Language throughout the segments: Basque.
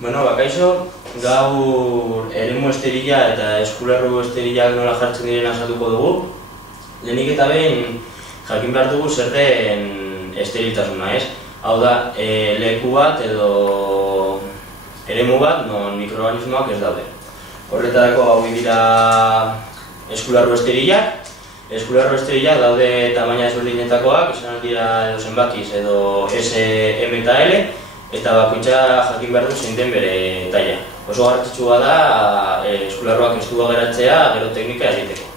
Bueno, bakaixo, gaur eremu esterila eta eskularru esterilak nola jartzen diren azalduko dugu. Lehenik eta behin jakin behar dugu zer den esteriltasuna, ez? Hau da, leku bat edo eremu bat non mikroorganismoak ez daude. Horretarako hau dira eskularru esterilak. Eskularru esterilak daude tamaina ezberdinetakoak, izan dira edo zenbakiz edo S, M eta L, eta bakoitza jakin behar du zein den bere taila. Oso garrantzitsua da eskularruak estua geratzea gero teknika egiteko.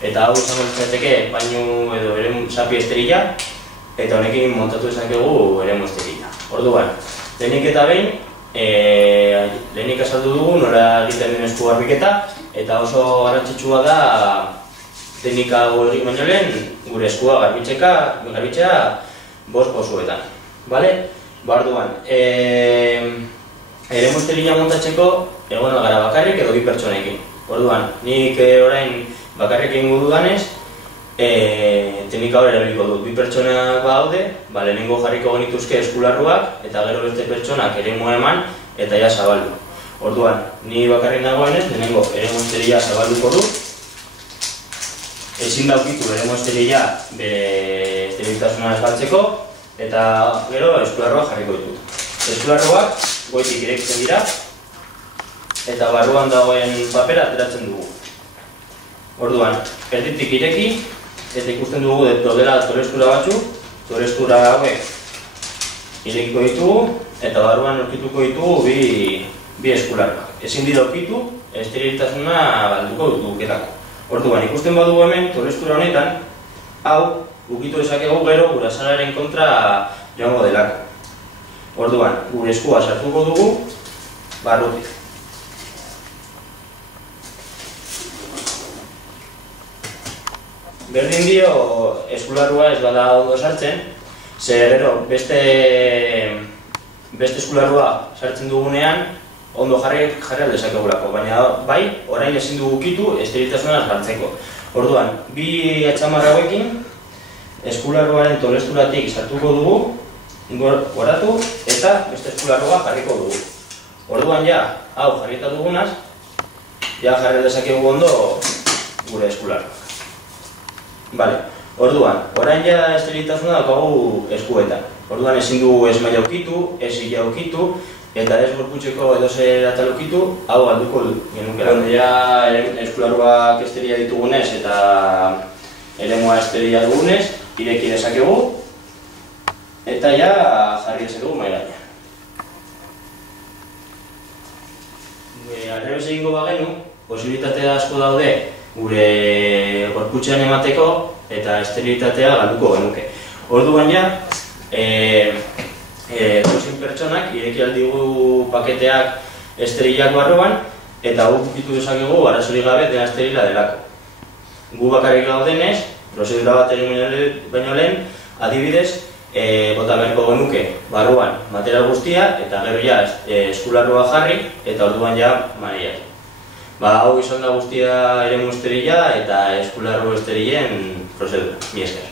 Eta hau izango litzateke bainu edo eremu sapi esterila, eta honekin montatu dezakegu eremu esterila. Orduan, lehenik eta behin, lehenik azaldu dugu nola egiten den esku garbiketa, eta oso garrantzitsua da teknika egin baino lehen gure eskua garbitzea 5 pozuetan. Orduan, eremu esterila montatzeko egon gara bakarrik edo 2 pertsonekin. Orduan, nik orain bakarrik egingo dudanez, teknika hori erabiliko dut. 2 pertsonak badaude, lehenengo jarriko genituzke eskularruak eta gero beste pertsonak eremua eman eta ja zabaldu. Orduan, ni bakarrik nagoenez, lehenengo eremu esterila zabalduko dut. Ezin da ukitu eremu esterila bere esteriltasuna esgaltzeko eta gero eskularruak jarriko ditut. Eskularruak goitik irekitzen dira eta barruan dagoen papera ateratzen dugu. Orduan, erditik ireki eta ikusten dugu daudela torestura batzuk, torestura hauek irekiko ditugu eta barruan aurkituko ditugu bi eskularruak. Ezin dira ukitu, esteriltasuna galduko duketako. Orduan, ikusten badugu hemen, torestura honetan, hau ukitu dezakegu gero gure azalaren kontra joango delako. Orduan, gure eskua sartuko dugu barrutik. Berdin dio eskularrua ez bada ondo sartzen, zer gero beste eskularrua sartzen dugunean ondo jarri dezakegulako, baina bai, orain ezin dugu ukitu esteriltasuna jartzeko. Orduan, bi atxamar hauekin eskularruaren tolesturatik sartuko dugu, goratu eta beste eskularrua jarriko dugu. Orduan ja, hau jarrita dugunaz, ja jarri dezakegu ondo gure eskularruak. Orduan, orain ja esteriltasuna daukagu eskuetan. Orduan ezin dugu ez maila ukitu, ez ila ukitu, eta ez gorputzeko edo zer atal ukitu, hau galduko genukela. Ja eskularruak esteria ditugunez eta eremua esteria dugunez, ireki dezakegu, eta ja jarri dezakegu mahai gainean. Aldrebes egingo bagenu, posibilitate asko daude gure gorputzean emateko eta esterilitatea galduko genuke. Orduan ja, dozen pertsonak ireki aldigu paketeak esterilak barruan eta guk ukitu dezakegu arazorik gabe dena esterila delako. Gu bakarrik gaudenez, prozedura bat egin baino lehen, adibidez, bota beharko genuke barruan material guztia eta gero ja eskularrua jarri eta orduan ja maneiatu. Hau izan da guztia eremu esterila eta eskularru esterilen prozedura. Mi esker.